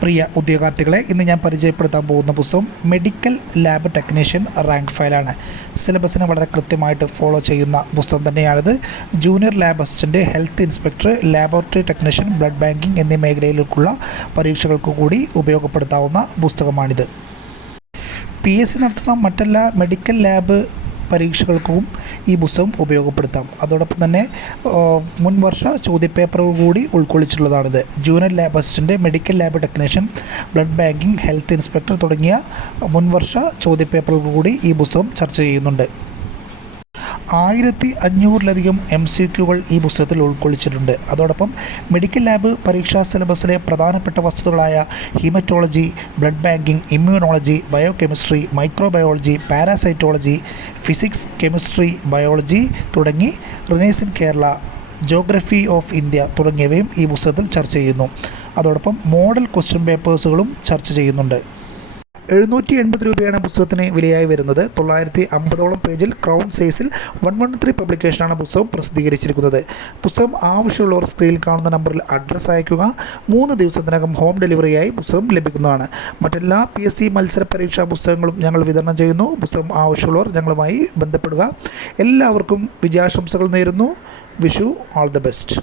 പ്രിയ ഉദ്യോഗാർത്ഥികളെ, ഇന്ന് ഞാൻ പരിചയപ്പെടുത്താൻ പോകുന്ന പുസ്തകം മെഡിക്കൽ ലാബ് ടെക്നീഷ്യൻ റാങ്ക് ഫയലാണ്. സിലബസിനെ വളരെ കൃത്യമായിട്ട് ഫോളോ ചെയ്യുന്ന പുസ്തകം തന്നെയാണിത്. Junior lab assistant, health inspector, laboratory technician, blood banking എന്നീ മേഖലയിലേക്കുള്ള പരീക്ഷകൾക്ക് കൂടി ഉപയോഗപ്പെടുത്താവുന്ന പുസ്തകമാണിത്. PSC നടത്തുന്ന മറ്റെല്ലാ മെഡിക്കൽ ലാബ് പരീക്ഷകൾക്കും ഈ പുസ്തകം ഉപയോഗപ്പെടുത്താം. അതോടൊപ്പം തന്നെ മുൻവർഷ ചോദ്യപേപ്പറുകൾ കൂടി ഉൾക്കൊള്ളിച്ചിട്ടുള്ളതാണിത്. Junior lab assistant, medical lab technician, blood banking, health inspector തുടങ്ങിയ മുൻവർഷ ചോദ്യപേപ്പറുകൾ കൂടി ഈ പുസ്തകം ചർച്ച ചെയ്യുന്നുണ്ട്. 1500-ലധികം MCQകൾ ഈ പുസ്തകത്തിൽ ഉൾക്കൊള്ളിച്ചിട്ടുണ്ട്. അതോടൊപ്പം മെഡിക്കൽ ലാബ് പരീക്ഷാ സിലബസിലെ പ്രധാനപ്പെട്ട വസ്തുക്കളായ haematology, blood banking, immunology, biochemistry, microbiology, parasitology, physics, chemistry, biology തുടങ്ങി renaissance in Kerala, geography of India തുടങ്ങിയവയും ഈ പുസ്തകത്തിൽ ചർച്ച ചെയ്യുന്നു. അതോടൊപ്പം മോഡൽ ക്വസ്റ്റ്യൻ പേപ്പേഴ്സുകളും ചർച്ച ചെയ്യുന്നുണ്ട്. 780 രൂപയാണ് പുസ്തകത്തിന് വിലയായി വരുന്നത്. 950ഓളം പേജിൽ ക്രൗൺ സൈസിൽ 113 പബ്ലിക്കേഷനാണ് പുസ്തകം പ്രസിദ്ധീകരിച്ചിരിക്കുന്നത്. പുസ്തകം ആവശ്യമുള്ളവർ സ്ക്രീനിൽ കാണുന്ന നമ്പറിൽ അഡ്രസ്സ് അയയ്ക്കുക. 3 ദിവസത്തിനകം ഹോം ഡെലിവറിയായി പുസ്തകം ലഭിക്കുന്നതാണ്. മറ്റെല്ലാ PSC മത്സര പരീക്ഷാ പുസ്തകങ്ങളും ഞങ്ങൾ വിതരണം ചെയ്യുന്നു. പുസ്തകം ആവശ്യമുള്ളവർ ഞങ്ങളുമായി ബന്ധപ്പെടുക. എല്ലാവർക്കും വിജയാശംസകൾ നേരുന്നു. Wish you all the best.